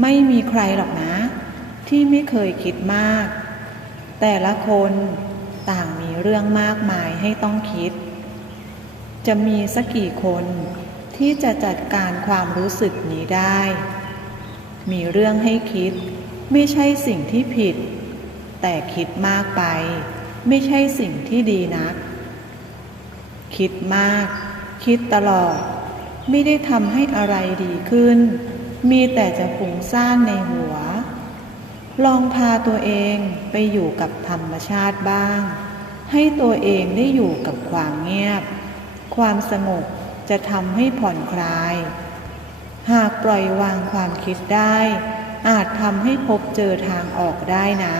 ไม่มีใครหรอกนะ ที่ไม่เคยคิดมาก แต่ละคนต่างมีเรื่องมากมายให้ต้องคิด จะมีสักกี่คนที่จะจัดการความรู้สึกนี้ได้ มีเรื่องให้คิด ไม่ใช่สิ่งที่ผิด แต่คิดมากไป ไม่ใช่สิ่งที่ดีนัก คิดมาก คิดตลอด ไม่ได้ทำให้อะไรดีขึ้น มีแต่จะฝุ่งซ่านในหัว ลองพาตัวเองไปอยู่กับธรรมชาติบ้าง ให้ตัวเองได้อยู่กับความเงียบ ความสงบจะทำให้ผ่อนคลาย หากปล่อยวางความคิดได้ อาจทำให้พบเจอทางออกได้นะ